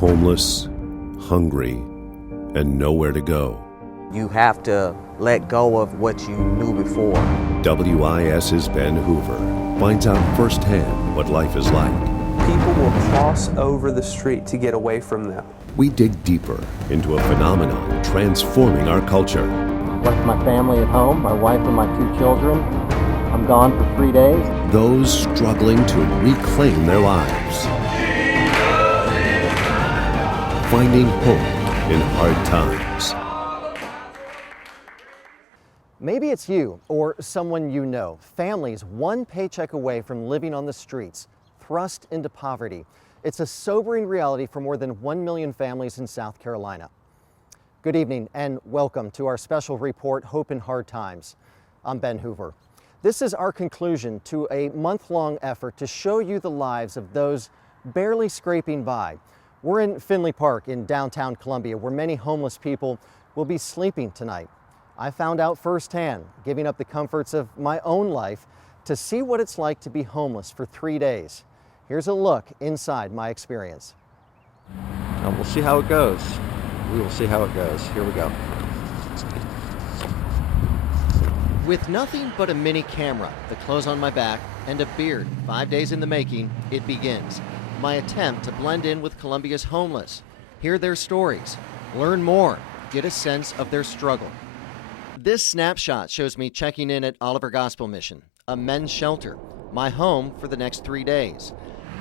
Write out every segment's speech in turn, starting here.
Homeless, hungry, and nowhere to go. You have to let go of what you knew before. WIS's Ben Hoover finds out firsthand what life is like. People will cross over the street to get away from them. We dig deeper into a phenomenon transforming our culture. Left my family at home, my wife and my 2 children. I'm gone for 3 days. Those struggling to reclaim their lives. Finding hope in hard times. Maybe it's you or someone you know, families one paycheck away from living on the streets, thrust into poverty. It's a sobering reality for more than 1 million families in South Carolina. Good evening and welcome to our special report, Hope in Hard Times. I'm Ben Hoover. This is our conclusion to a month-long effort to show you the lives of those barely scraping by. We're in Finley Park in downtown Columbia, where many homeless people will be sleeping tonight. I found out firsthand, giving up the comforts of my own life to see what it's like to be homeless for 3 days. Here's a look inside my experience. We'll see how it goes. We will see how it goes. Here we go. With nothing but a mini camera, the clothes on my back, and a beard 5 days in the making, it begins. My attempt to blend in with Columbia's homeless, hear their stories, learn more, get a sense of their struggle. This snapshot shows me checking in at Oliver Gospel Mission, a men's shelter, my home for the next 3 days.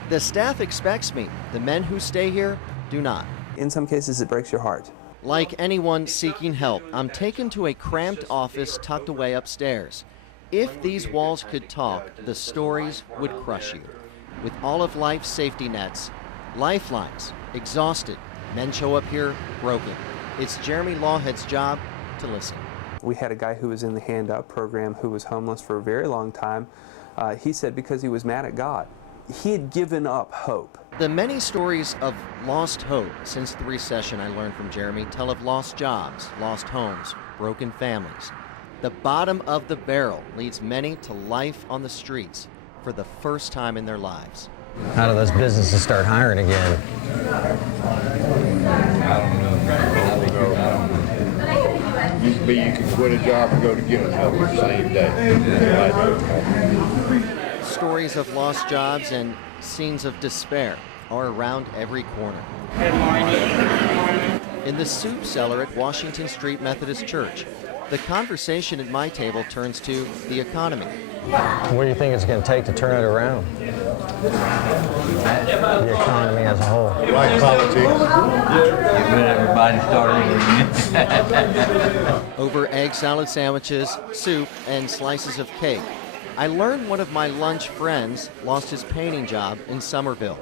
The staff expects me. The men who stay here do not. In some cases, it breaks your heart. Like anyone seeking help, I'm taken to a cramped office tucked away upstairs. If these walls could talk, the stories would crush you. With all of life's safety nets, lifelines, exhausted, men show up here broken. It's Jeremy Lawhead's job to listen. We had a guy who was in the Hand Up program who was homeless for a very long time. He said because he was mad at God. He had given up hope. The many stories of lost hope since the recession I learned from Jeremy tell of lost jobs, lost homes, broken families. The bottom of the barrel leads many to life on the streets for the first time in their lives. How do those businesses start hiring again? Used to be you could quit a job and go to get another the same day. Stories of lost jobs and scenes of despair are around every corner. In the soup cellar at Washington Street Methodist Church, the conversation at my table turns to the economy. What do you think it's going to take to turn it around? The economy as a whole. Like politics. Get rid of everybody started again. Over egg salad sandwiches, soup, and slices of cake, I learned one of my lunch friends lost his painting job in Somerville.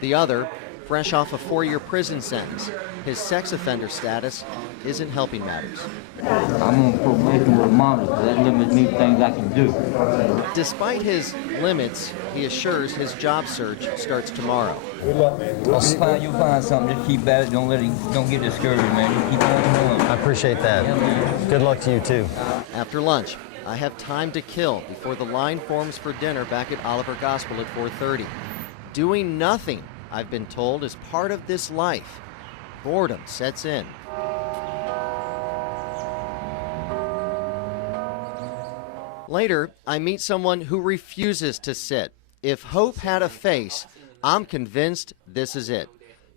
The other, fresh off a 4-year prison sentence, his sex offender status isn't helping matters. I'm on probation with mom, so that limits me things I can do. Despite his limits, he assures his job search starts tomorrow. You'll find something, just keep at it, don't get discouraged, man. Just keep on going. I appreciate that. Yeah, man. Good luck to you too. After lunch, I have time to kill before the line forms for dinner back at Oliver Gospel at 4:30. Doing nothing, I've been told, is part of this life. Boredom sets in. Later, I meet someone who refuses to sit. If hope had a face, I'm convinced this is it.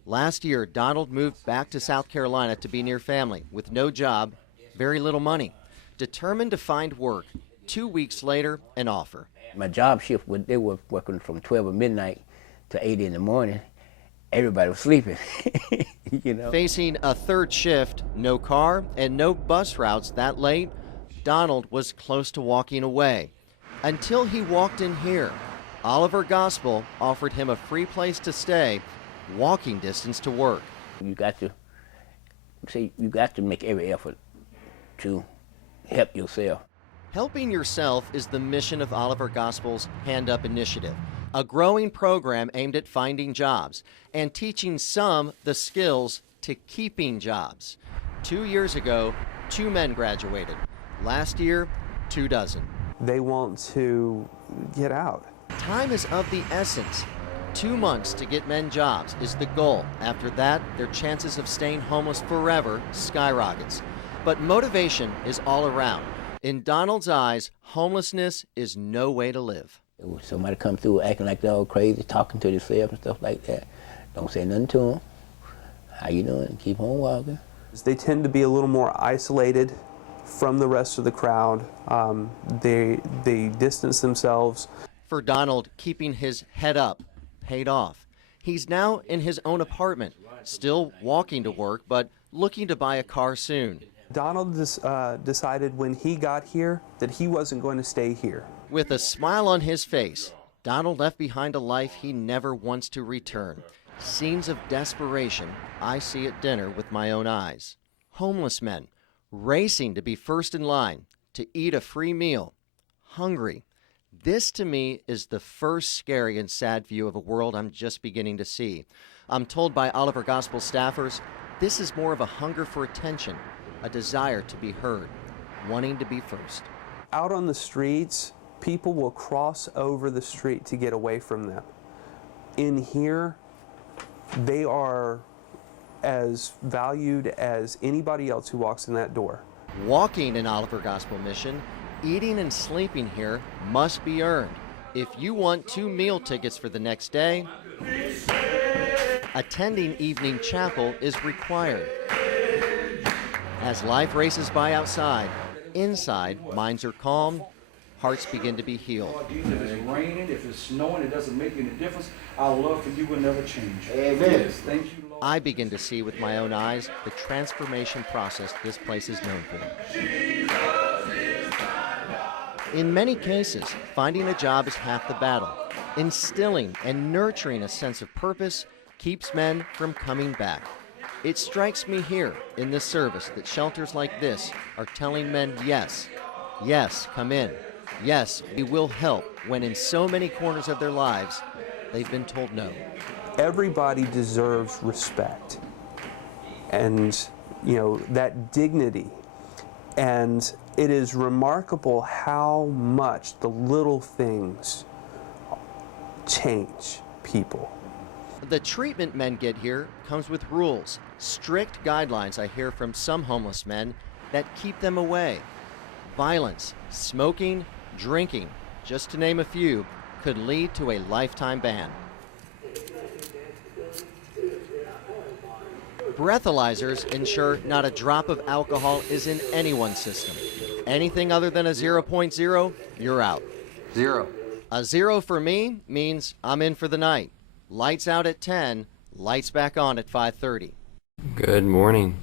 Last year, Donald moved back to South Carolina to be near family with no job, very little money. Determined to find work. 2 weeks later, an offer. My job shift, they were working from 12 at midnight to 8 in the morning. Everybody was sleeping, you know. Facing a third shift, no car, and no bus routes that late, Donald was close to walking away. Until he walked in here. Oliver Gospel offered him a free place to stay, walking distance to work. You got to make every effort to help yourself. Helping yourself is the mission of Oliver Gospel's Hand Up initiative, a growing program aimed at finding jobs and teaching some the skills to keeping jobs. 2 years ago, 2 men graduated. Last year, 2 dozen. They want to get out. Time is of the essence. 2 months to get men jobs is the goal. After that, their chances of staying homeless forever skyrockets. But motivation is all around. In Donald's eyes, homelessness is no way to live. Somebody come through acting like they're all crazy, talking to themselves and stuff like that. Don't say nothing to them. How you doing? Keep on walking. They tend to be a little more isolated from the rest of the crowd. They distance themselves. For Donald, keeping his head up paid off. He's now in his own apartment, still walking to work, but looking to buy a car soon. Donald decided when he got here that he wasn't going to stay here. With a smile on his face, Donald left behind a life he never wants to return. Scenes of desperation I see at dinner with my own eyes. Homeless men racing to be first in line to eat a free meal, hungry. This to me is the first scary and sad view of a world I'm just beginning to see. I'm told by Oliver Gospel staffers, this is more of a hunger for attention, a desire to be heard, wanting to be first. Out on the streets, people will cross over the street to get away from them. In here, they are as valued as anybody else who walks in that door. Walking in Oliver Gospel Mission, eating and sleeping here must be earned. If you want 2 meal tickets for the next day, attending evening chapel is required. As life races by outside, inside, minds are calm, hearts begin to be healed. If it's raining, if it's snowing, it doesn't make any difference. Our love for you will never change. Amen. Yes, thank you, Lord. I begin to see with my own eyes the transformation process this place is known for. In many cases, finding a job is half the battle. Instilling and nurturing a sense of purpose keeps men from coming back. It strikes me here in this service that shelters like this are telling men yes, yes, come in. Yes, we will help, when in so many corners of their lives, they've been told no. Everybody deserves respect and, that dignity. And it is remarkable how much the little things change people. The treatment men get here comes with rules, strict guidelines I hear from some homeless men that keep them away. Violence, smoking, drinking, just to name a few, could lead to a lifetime ban. Breathalyzers ensure not a drop of alcohol is in anyone's system. Anything other than a 0.0, you're out. 0. A 0 for me means I'm in for the night. Lights out at 10, lights back on at 5:30. Good morning.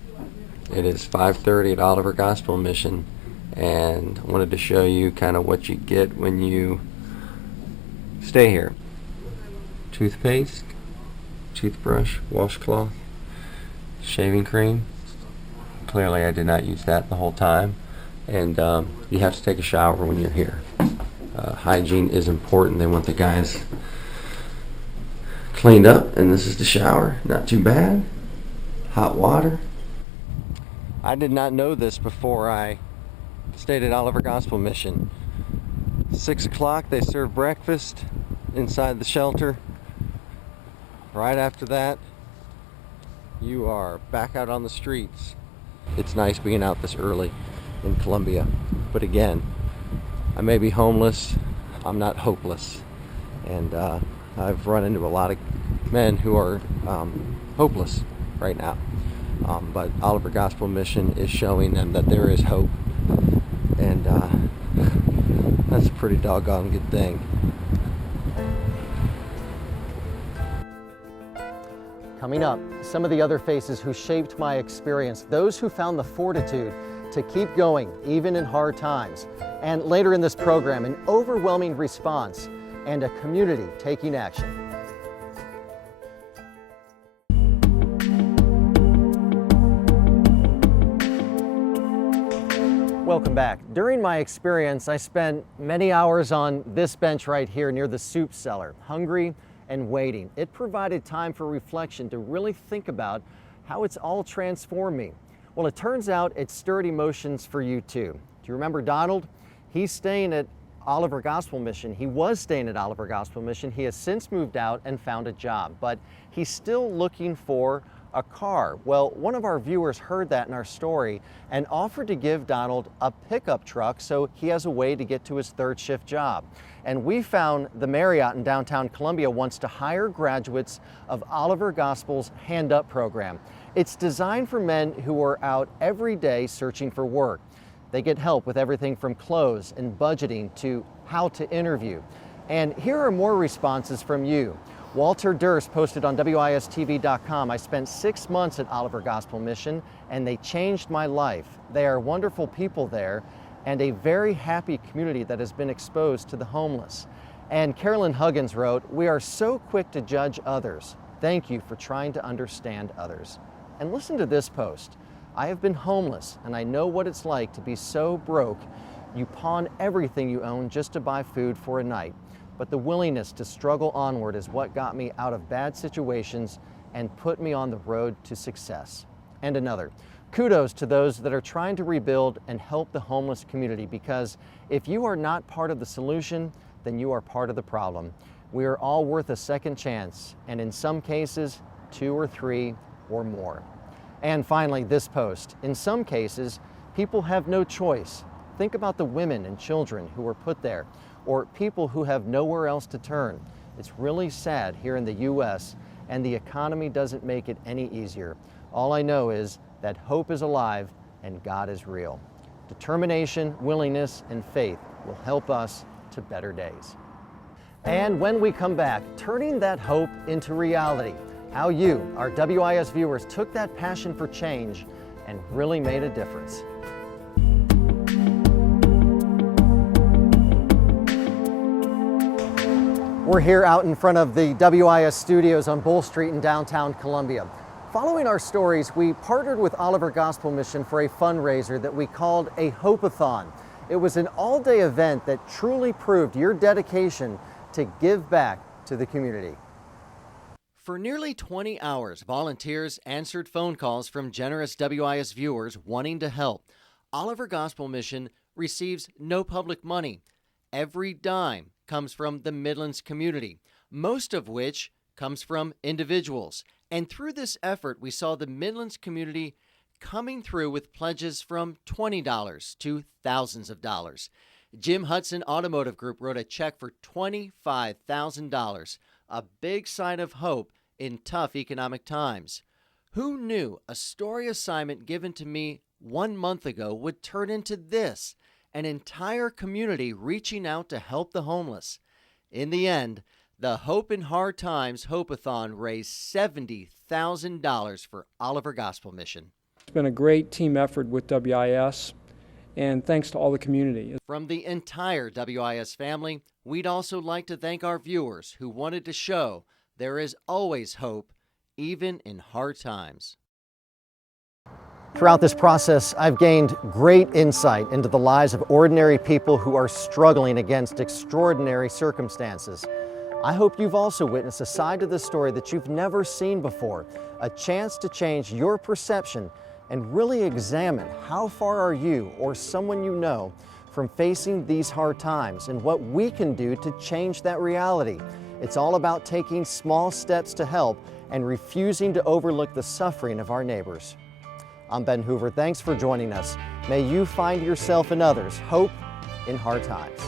It is 5:30 at Oliver Gospel Mission, and I wanted to show you kind of what you get when you stay here. Toothpaste, toothbrush, washcloth, shaving cream. Clearly I did not use that the whole time, and you have to take a shower when you're here. Hygiene is important. They want the guys cleaned up, and this is the shower. Not too bad. Hot water. I did not know this before I stayed at Oliver Gospel Mission. 6 o'clock they serve breakfast inside the shelter. Right after that, you are back out on the streets. It's nice being out this early in Columbia, but again, I may be homeless, I'm not hopeless. And I've run into a lot of men who are hopeless right now. But Oliver Gospel Mission is showing them that there is hope. And that's a pretty doggone good thing. Coming up, some of the other faces who shaped my experience, those who found the fortitude to keep going even in hard times. And later in this program, an overwhelming response and a community taking action. Welcome back. During my experience, I spent many hours on this bench right here near the soup cellar, hungry and waiting. It provided time for reflection to really think about how it's all transformed me. Well, it turns out it stirred emotions for you too. Do you remember Donald? He's staying at Oliver Gospel Mission. He was staying at Oliver Gospel Mission. He has since moved out and found a job, but he's still looking for a car. Well, one of our viewers heard that in our story and offered to give Donald a pickup truck so he has a way to get to his third shift job. And we found the Marriott in downtown Columbia wants to hire graduates of Oliver Gospel's Hand Up program. It's designed for men who are out every day searching for work. They get help with everything from clothes and budgeting to how to interview. And here are more responses from you. Walter Durst posted on WISTV.com, I spent 6 months at Oliver Gospel Mission and they changed my life. They are wonderful people there and a very happy community that has been exposed to the homeless. And Carolyn Huggins wrote, we are so quick to judge others. Thank you for trying to understand others. And listen to this post. I have been homeless and I know what it's like to be so broke. You pawn everything you own just to buy food for a night. But the willingness to struggle onward is what got me out of bad situations and put me on the road to success. And another, kudos to those that are trying to rebuild and help the homeless community, because if you are not part of the solution, then you are part of the problem. We are all worth a second chance, and in some cases, 2 or 3 or more. And finally, this post. In some cases, people have no choice. Think about the women and children who were put there, or people who have nowhere else to turn. It's really sad here in the U.S., and the economy doesn't make it any easier. All I know is that hope is alive and God is real. Determination, willingness, and faith will help us to better days. And when we come back, turning that hope into reality. How you, our WIS viewers, took that passion for change and really made a difference. We're here out in front of the WIS studios on Bull Street in downtown Columbia. Following our stories, we partnered with Oliver Gospel Mission for a fundraiser that we called a Hope-a-thon. It was an all-day event that truly proved your dedication to give back to the community. For nearly 20 hours, volunteers answered phone calls from generous WIS viewers wanting to help. Oliver Gospel Mission receives no public money. Every dime comes from the Midlands community, most of which comes from individuals. And through this effort, we saw the Midlands community coming through with pledges from $20 to thousands of dollars. Jim Hudson Automotive Group wrote a check for $25,000, a big sign of hope in tough economic times. Who knew a story assignment given to me 1 month ago would turn into this? An entire community reaching out to help the homeless. In the end, the Hope in Hard Times Hope-a-thon raised $70,000 for Oliver Gospel Mission. It's been a great team effort with WIS, and thanks to all the community. From the entire WIS family, we'd also like to thank our viewers who wanted to show there is always hope, even in hard times. Throughout this process, I've gained great insight into the lives of ordinary people who are struggling against extraordinary circumstances. I hope you've also witnessed a side of the story that you've never seen before, a chance to change your perception and really examine how far are you or someone you know from facing these hard times and what we can do to change that reality. It's all about taking small steps to help and refusing to overlook the suffering of our neighbors. I'm Ben Hoover. Thanks for joining us. May you find yourself and others hope in hard times.